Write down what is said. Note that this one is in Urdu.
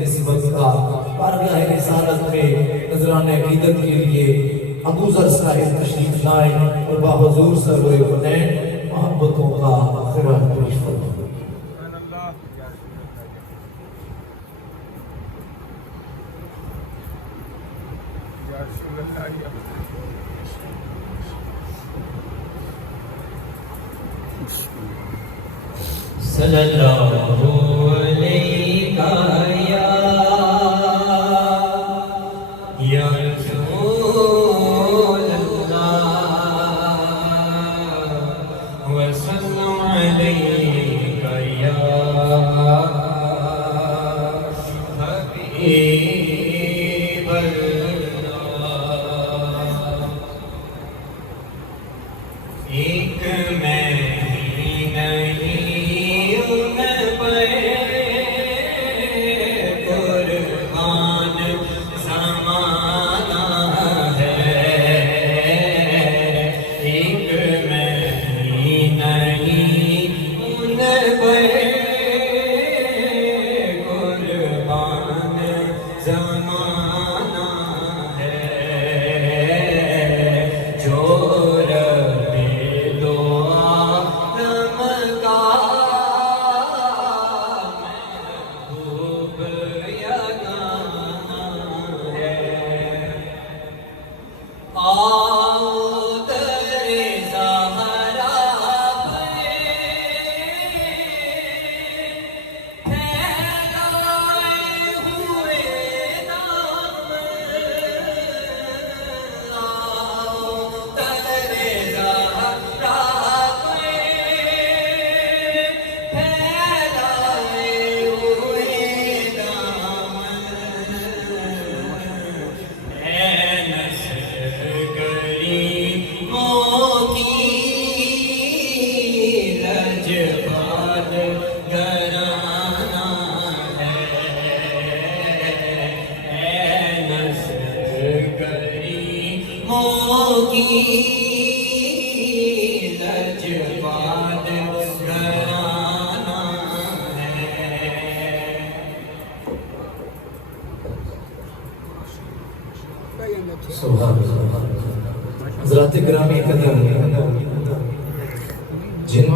نسبت کا بارگاہ رسالت میں نذران عقیدت کے لیے ابو ذر صاحب تشریف لائیں اور باحضور سرور حنین محبتوں کا خراج پیش فرمائیں۔ صلی اللہ علیہ یا رسول اللہ وسلم علیہ یا حبیب اللہ۔ ایک میں ہی نہیں سبحان اللہ۔ حضرات گرامی قدر جن